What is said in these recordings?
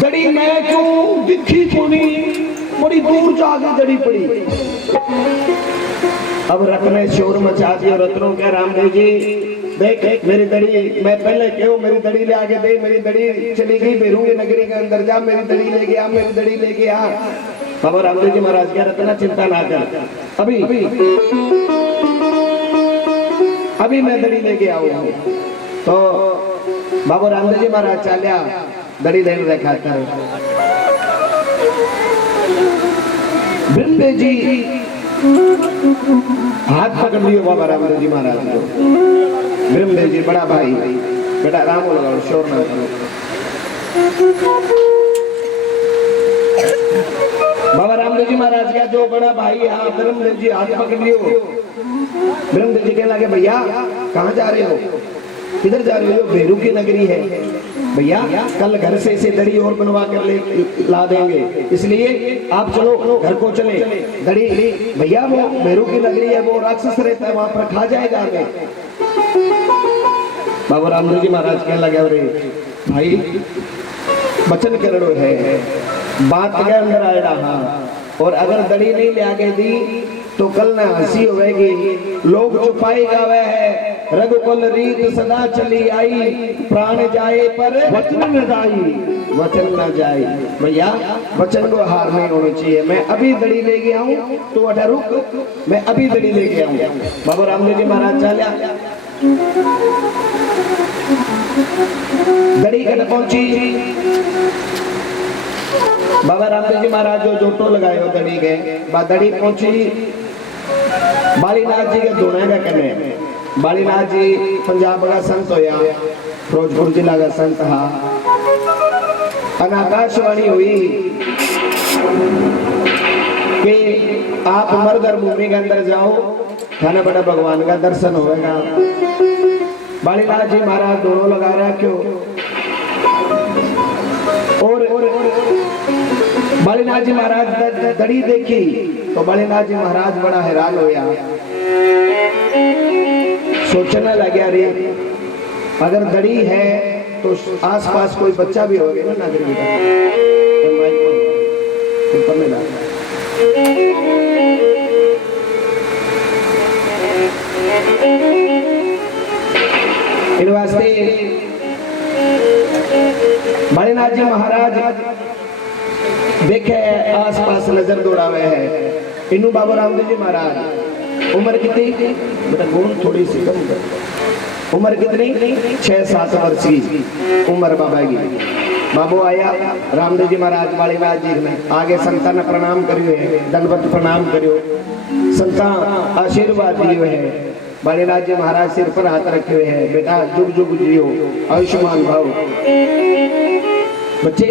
दड़ी मैं क्यों दिखी कोनी, बड़ी दूर जाके दड़ी पड़ी। अब रत ने शोर मचा दिया। रत्नों के रामदेव जी देख मेरी दड़ी, मैं पहले क्यों मेरी दड़ी ले आके दे, मेरी दड़ी चली गई बेरूंगी नगरी के अंदर, जा मेरी दड़ी लेके आ, मेरी दड़ी लेके आ। बाबा रामदेव जी महाराज क्या रत्ना चिंता ना कर, अभी मैं दड़ी लेके आऊंगा। तो बाबा रामदेव जी महाराज चालिया दड़ी देने रखा था। ब्रह्मे जी हाथ पकड़ लियो बाबा रामदेव जी महाराज को। ब्रह्मे जी बड़ा भाई बेटा राम लगाओ, शोर ना करो। बाबा रामदेव जी महाराज का जो बड़ा भाई हाँ ब्रह्मदेव जी हाथ पकड़ लियो। ब्रह्मदेव जी कहने लगे भैया कहाँ जा रहे हो, किधर जा रहे हो? भेरू की नगरी है भैया, कल घर से इसे दड़ी और बनवा कर ला देंगे, इसलिए आप चलो घर को चले। दड़ी भैया वो भेरू की नगरी है, वो राक्षस रहता है, वहां पर खा जाएगा हमें। बाबा रामदेव जी महाराज कहने लगे अरे भाई वचन करो है, बात के अंदर आए रहा, और अगर दड़ी नहीं ले आगे दी तो कल न हंसी होगी, लोग छुपाई गावे है। रघुकुल रीत सदा चली आई, प्राण जाए पर वचन न जाई, वचन न जाए। भैया वचन को हार नहीं होना चाहिए। मैं अभी दड़ी ले गया हूँ, तो अटा रुक, मैं अभी दड़ी ले गया हूँ। बाबा रामदेव जी महाराज चालिया दड़ी कट पहुंची। बाबा रामदेव जी महाराज जो जोटो लगाए हो दड़ी गए, दड़ी पहुंची बालीनाथ जी के धुने का कने। बालीनाथ जी पंजाब का संत होया, फिरोजपुर जिला का संत हा। अनाकाशवाणी हुई कि आप मरगर भूमि के अंदर जाओ, थाने बड़ा भगवान का दर्शन होगा। बालीनाथ जी महाराज दोनों लगा रहा क्यों, और बालीनाथ जी महाराज दड़ी देखी तो बालीनाथ जी महाराज बड़ा हैरान होया, सोचने लगे अरे अगर दड़ी है तो आसपास कोई बच्चा भी होगा ना नागरिक का। इन वास्ते बालीनाथ जी महाराज देखे आसपास नजर दौड़ावे है। इनू बाबा रामदेव जी महाराज उम्र कितनी बेटा गुण थोड़ी सी कम कर, उम्र कितनी 6-7 वर्ष की उम्र बाबा की। बाबू आया रामदेव जी महाराज बालीनाथ जी ने आगे संतान ने प्रणाम करियो है, दंडवत प्रणाम करियो, संतान आशीर्वाद दियो है। बालीनाथ जी महाराज सिर पर हाथ रखे हुए हैं, बेटा जुग जुग जियो, आयुष्मान भाव। बच्चे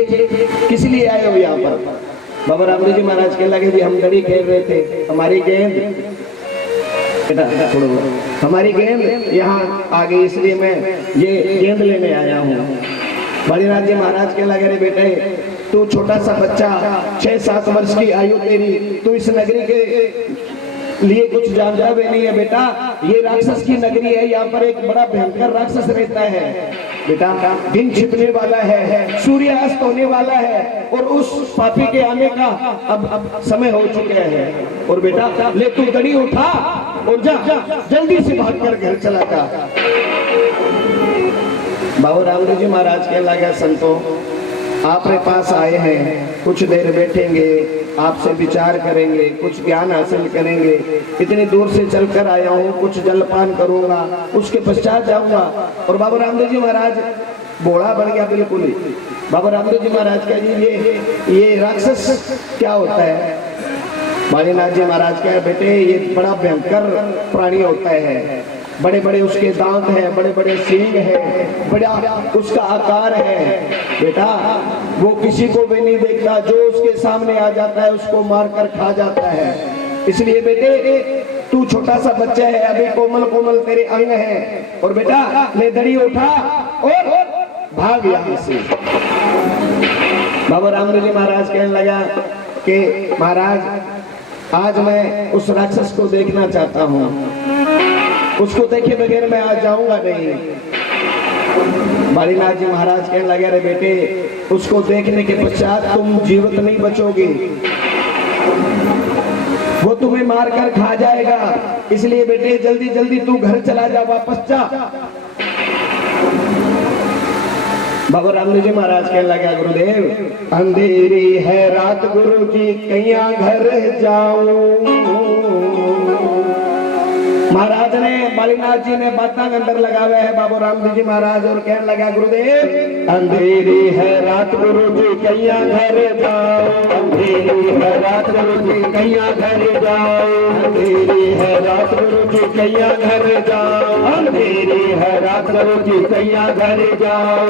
किस लिए आए हो यहाँ पर? बाबा रामदेव जी महाराज के लगे भी हम दड़ी खेल रहे थे, हमारी गेंद बेटा थोड़ा हमारी गेंद यहाँ आ गई, इसलिए मैं ये गेंद लेने आया हूँ। बालीनाथ जी महाराज के लगे रे बेटे तू छोटा सा बच्चा 6-7 वर्ष की आयु तेरी, तू इस नगरी के लिए कुछ जानता भी नहीं है बेटा। ये राक्षस की नगरी है, यहाँ पर एक बड़ा भयंकर राक्षस रहता है बेटा। दिन छिपने वाला है, सूर्य अस्त होने वाला है, और उस पापी के आने का अब समय हो चुका है। और बेटा ले तू दड़ी उठा और जा जल्दी से भागकर घर चला जा। बाबा रामदेव जी महाराज के लगा संतों आपके पास आए हैं, कुछ देर बैठेंगे, आपसे विचार करेंगे, कुछ ज्ञान हासिल करेंगे। इतनी दूर से चलकर आया हूँ, कुछ जलपान करूंगा, उसके पश्चात जाऊंगा। और बाबा रामदेव जी महाराज बोला बन गया बिल्कुल ही। बाबा रामदेव जी महाराज का जी ये राक्षस क्या होता है? बालीनाथ जी महाराज का बेटे ये बड़ा भयंकर प्राणी होता है, बड़े बड़े उसके दांत हैं, बड़े बड़े सींग है, बड़ा उसका आकार है बेटा। वो किसी को भी नहीं देखता, जो उसके सामने आ जाता है उसको मारकर खा जाता है। इसलिए बेटे तू छोटा सा बच्चा है, अभी कोमल कोमल तेरे अंग है, और बेटा ले दड़ी उठा और भाग यहाँ से। बाबा रामदेव जी महाराज कहने लगा कि महाराज आज मैं उस राक्षस को देखना चाहता हूँ, उसको देखे बगैर मैं आज जाऊंगा नहीं। बालीनाथ जी महाराज कहने लगे, अरे बेटे, उसको देखने के पश्चात तुम जीवित नहीं बचोगे, वो तुम्हें मारकर खा जाएगा। इसलिए बेटे जल्दी जल्दी तू घर चला जा, वापस जा। बाबा रामदेव जी महाराज कहने लगा, गुरुदेव अंधेरी है रात गुरु जी कैया घर जाऊं। महाराज ने, बालीनाथ जी ने बाता के अंदर लगावे है बाबा रामदेव जी महाराज, और कहने लगा, गुरुदेव अंधेरी है रात गुरु जी कैया घर जाओ। अंधेरी है रात गुरु जी कैया घर जाओ। अंधेरी है रात गुरु जी कैया घर जाओ। अंधेरी है रात गुरु जी कैया घर जाओ।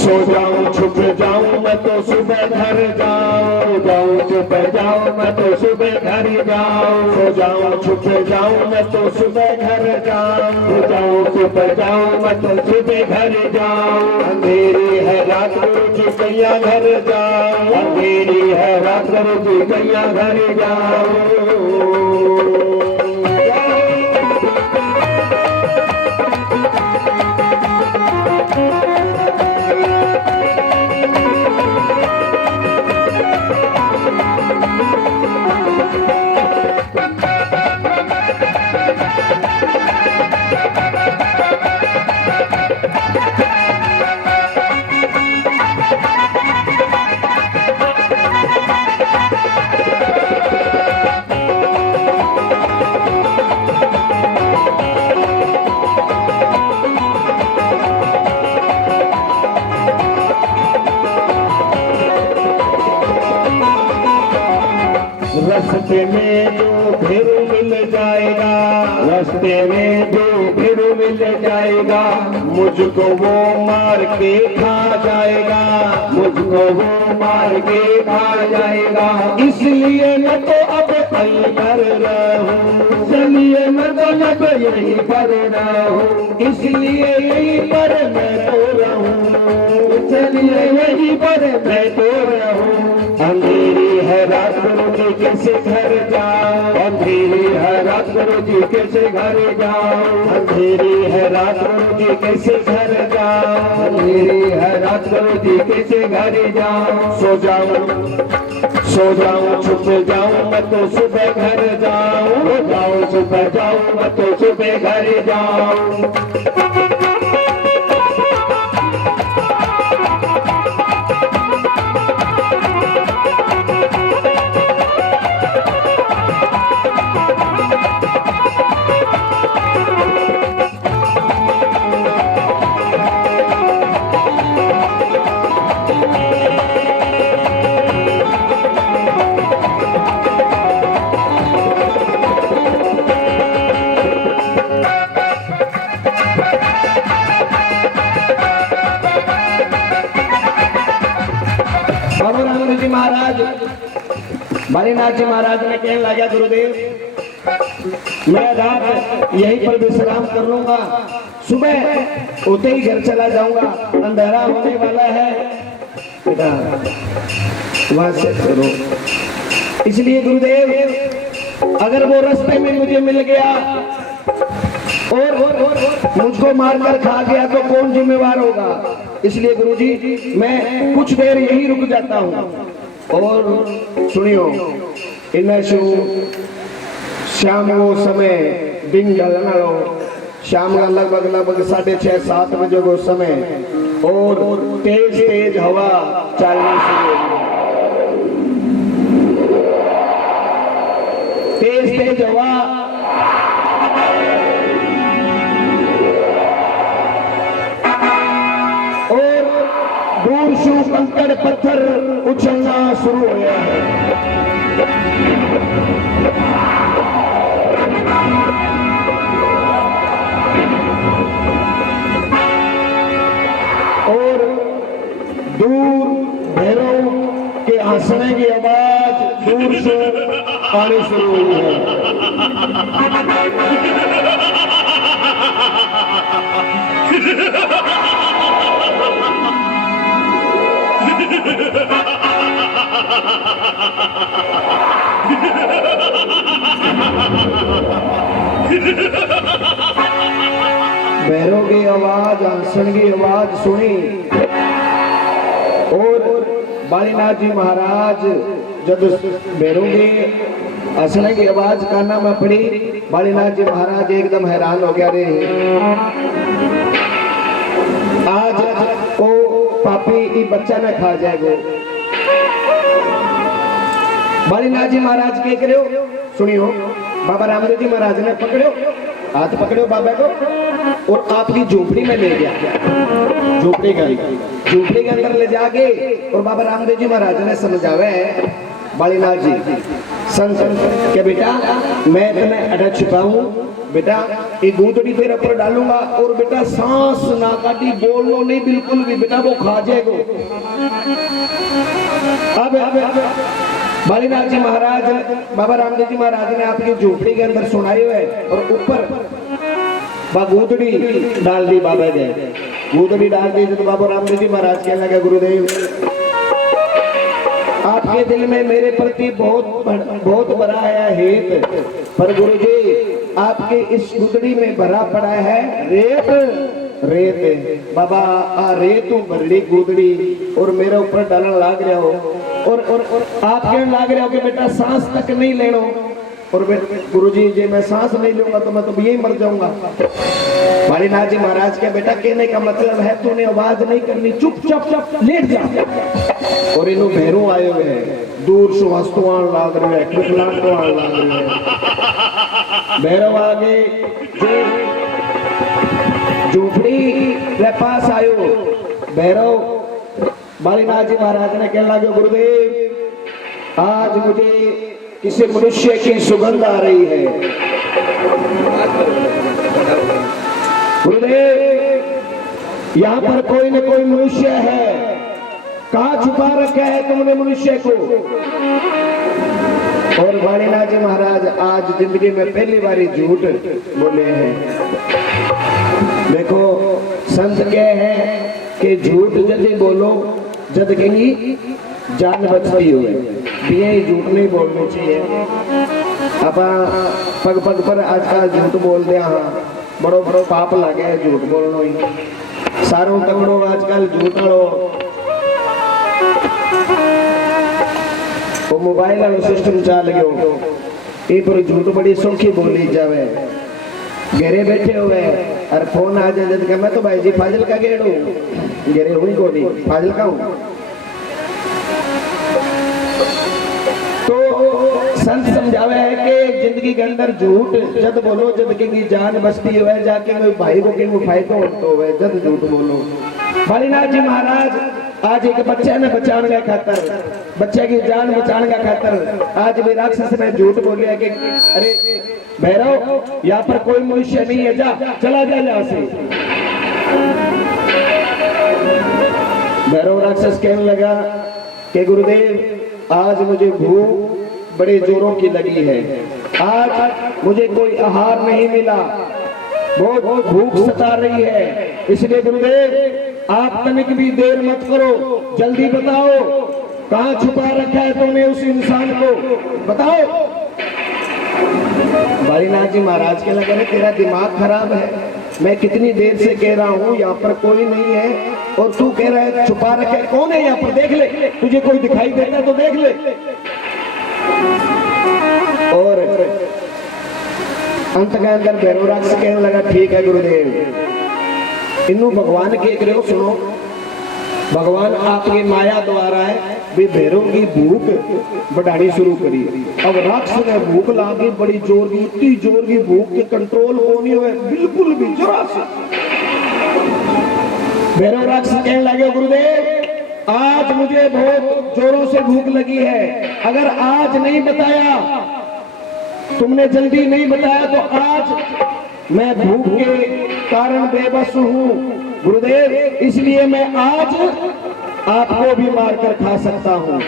सो जाऊं छुप जाऊं मैं तो सुबह घर जाऊं। जाऊं छुप जाऊं मैं तो सुबह घर जाऊं। सो जाऊं छुप जाऊं मैं तो सुबह घर जाऊं। जाऊं छुप जाऊं मैं तो सुबह घर जाऊं। अंधेरी है रात गुरु जी कैया घर जाऊं। अंधेरी है रात गुरु जी कैया घर जाऊं। रास्ते में जो फिर मिल जाएगा, रास्ते में जो फिर मिल जाएगा, मुझको वो मार के खा जाएगा। मुझको वो मार के खा जाएगा। इसलिए मैं तो अब यहीं पर रहूं। चलिए मैं तो अब यहीं पर रहूं। इसलिए यहीं पर मैं तो रहूं। चलिए यहीं पर मैं तो रहूं। अंधेरी है रात गुरु जी कैसे घर जाओ। अंधेरी है रात गुरु जी कैसे घर जाओ। अंधेरी है रात गुरु जी कैसे घर जाओ। अंधेरी है रात गुरु जी कैसे घर जाओ। सो जाऊं छुप जाऊं मैं तो सुबह घर जाऊं। जाऊं छुप जाऊं मैं तो सुबह घर जाऊं। बालीनाथ जी महाराज ने कहने लगा, गुरुदेव मैं रात यहीं पर विश्राम कर लूंगा, सुबह होते ही घर चला जाऊंगा, अंधेरा होने वाला है। बेटा वहां से करो। इसलिए गुरुदेव अगर वो रास्ते में मुझे मिल गया और मुझको मारकर खा गया तो कौन जिम्मेवार होगा। इसलिए गुरुजी मैं कुछ देर यहीं रुक जाता हूँ। और सुनियो, इन शाम को समय दिन ढलना लो, शाम का लगभग 6:30-7 बजे को समय, और तेज तेज हवा चलनी शुरू होगी। तेज तेज हवा और दूर से कंकड़ पत्थर उछलना शुरू हो गया है। और दूर भैरव के हंसने की आवाज दूर से आनी शुरू हुई है। भैरव की आवाज, हंसन की आवाज सुनी और बालीनाथ जी महाराज जब भैरव की हंसने की आवाज काना में पड़ी, बालीनाथ जी महाराज एकदम हैरान हो गया, रे आज वो पापी ई बच्चा न खा जाएगो। बालीनाथ जी महाराज के करो सुनियो, बाबा रामदेव जी महाराज ने पकड़ो, हाथ पकड़ो बाबा को और आपकी झोपड़ी में ले गया, झोपड़ी के अंदर ले जाके और बाबा रामदेव जी महाराज ने समझावे बालीनाथ जी संत के बेटा मैं तुम्हें अड़ा छिपाऊं, बेटा एक गूंदड़ी तेरे ऊपर डालूंगा और बेटा सांस ना काटी, बोलनो नहीं बिल्कुल भी, बेटा वो खा जाएगा। अब बालीनाथ जी महाराज बाबा रामदेव जी महाराज ने आपकी झोपड़ी के अंदर सुनाए हुए और ऊपर गूंदड़ी डाल दी, बाबा ने गूंदड़ी डाल दी तो बाबा रामदेव जी महाराज कहने लगे, गुरुदेव आपके दिल में मेरे प्रति बहुत बड़ा है हेत, पर गुरुजी आपके इस गुदड़ी में भरा पड़ा है रेत बाबा आ रेत भरली गुदड़ी और मेरे ऊपर डालने लाग रहा हो और आप कहने लाग रहे हो कि बेटा सांस तक नहीं लेनो, और गुरुजी जी मैं सांस नहीं लूंगा तो मैं तो यही मर जाऊंगा। बालीनाथ जी महाराज के बेटा कहने का मतलब है तूने आवाज नहीं करनी, चुपचाप लेट जा। और इन्हों भैरू आए हुए हैं, दूर से हस्तुआन लाग रहे हैं, कृष्णान लाग रहे हैं। भैरव आगे झूपड़ी के पास आयो, भैरव बालीनाथ जी महाराज ने कहने लगे, गुरुदेव आज मुझे किसी मनुष्य की सुगंध आ रही है। गुरुदेव यहाँ पर कोई न कोई मनुष्य है, कहाँ छुपा रखा है तुमने मनुष्य को? और बालीनाथ जी महाराज आज जिंदगी में पहली बारी झूठ बोले हैं। देखो संत कहे हैं कि झूठ जल्दी बोलो जद कहीं जान बचती हुए, ये झूठ नहीं बोलनी चाहिए। आप पग पग पर आजकल झूठ बोल दिया, हाँ बड़ो बड़ो पाप लगे है झूठ बोलनो ही, सारों तगड़ो आजकल झूठ लो। वो मोबाइल वाला सिस्टम चल गयो, ये पर झूठ बड़ी सौखी बोली जावे, घेरे बैठे हुए और फोन आ जाए जब मैं तो भाई जी फाजिल का गेड़ हूँ, घेरे हुई को नहीं फाजिल का हूँ। तो संत समझावे है कि जिंदगी के अंदर झूठ जद बोलो जद की जान बचती है, जाके कोई भाई को कहीं फायदा होता है जद झूठ बोलो। बालीनाथ जी महाराज आज एक बच्चे ने बचाने का खातर, बच्चे की जान बचाने का खातर आज भी राक्षस ने झूठ बोलिया कि अरे भैरव यहाँ पर कोई मनुष्य नहीं है, जा चला जा यहाँ से। भैरव राक्षस कहने लगा कि गुरुदेव आज मुझे भूख बड़े जोरों की लगी है, आज मुझे कोई आहार नहीं मिला, बहुत भूख सता रही है, इसलिए गुरुदेव आप तनिक भी देर मत करो, जल्दी बताओ कहाँ छुपा रखा है तुमने उस इंसान को, बताओ। बालीनाथ जी महाराज के लगे तेरा दिमाग खराब है, मैं कितनी देर से कह रहा हूँ यहाँ पर कोई नहीं है और तू कह रहा है छुपा रखे, कौन है यहाँ पर देख ले, तुझे कोई दिखाई देता तो देख ले। और अंत के अंदर भैरव राक्षस कहने लगा ठीक है गुरुदेव, इन्हों भगवान के करो सुनो, भगवान आपकी माया द्वारा है भी भैरव की भूख बढ़ानी शुरू करी। अब राक्षस ने भूख लागी बड़ी जोर की, इतनी जोर की भूख के कंट्रोल हो नहीं हुए बिल्कुल भी, जरा सा। भैरव राक्षस कहने लगे गुरुदेव आज मुझे बहुत जोरों से भूख लगी है, अगर आज नहीं बताया, तुमने जल्दी नहीं बताया तो आज मैं भूख के कारण बेबस हूँ गुरुदेव, इसलिए मैं आज आपको भी मारकर खा सकता हूँ।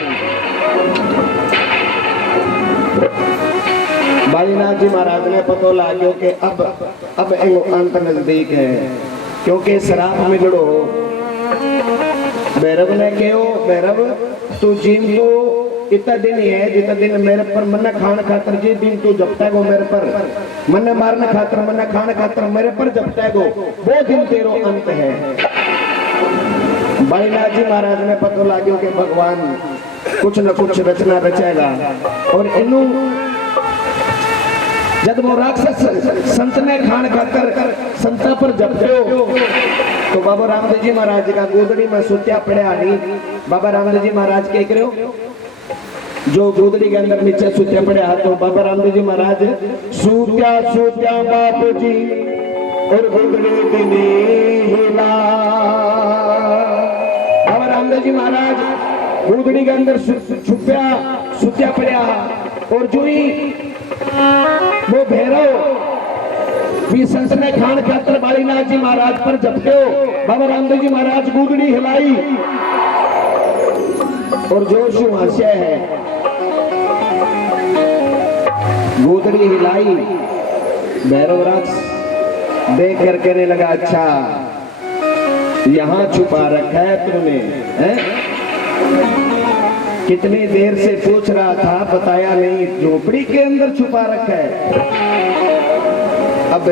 बालीनाथ जी महाराज ने पता लगा कि अब अंत नजदीक है, क्योंकि शराब में जड़ो हो। भैरव ने कहो भैरव तू जिन को इतना दिन ही है जितना दिन मेरे पर मन खान खातर जी दिन तू जपता गो मेरे पर मन मारने खातर मन खान खातर मेरे पर जपता गो वो दिन तेरो अंत है। बालीनाथ जी महाराज ने पता लाग्यो कि भगवान कुछ न कुछ रचना रचेगा और इनू जब वो राक्षस संत ने खान खातर संता पर जपते तो बाबा रामदेव जी महाराज का गोदड़ी में सुत्या पड़ा नहीं। बाबा रामदेव जी महाराज क्या करो जो गोदड़ी के अंदर नीचे सुत्या पड़ा तो बाबा रामदेव जी महाराज सूत्या सूत्या बाप जी और गोदड़ी दिने हिला। बाबा रामदेव जी महाराज गोदड़ी के अंदर छुपया सुत्या पड़ा और जो ही वो भैरव भी संत ने खान खातर बालीनाथ जी महाराज पर जपते हो बाबा रामदेव जी महाराज गुदड़ी हिलाई और जोश हास्य है गुदड़ी हिलाई। भैरव राक्ष देख कर कहने लगा अच्छा यहां छुपा रखा है तूने है? कितनी देर से पूछ रहा था बताया नहीं झोपड़ी के अंदर छुपा रखा है। अब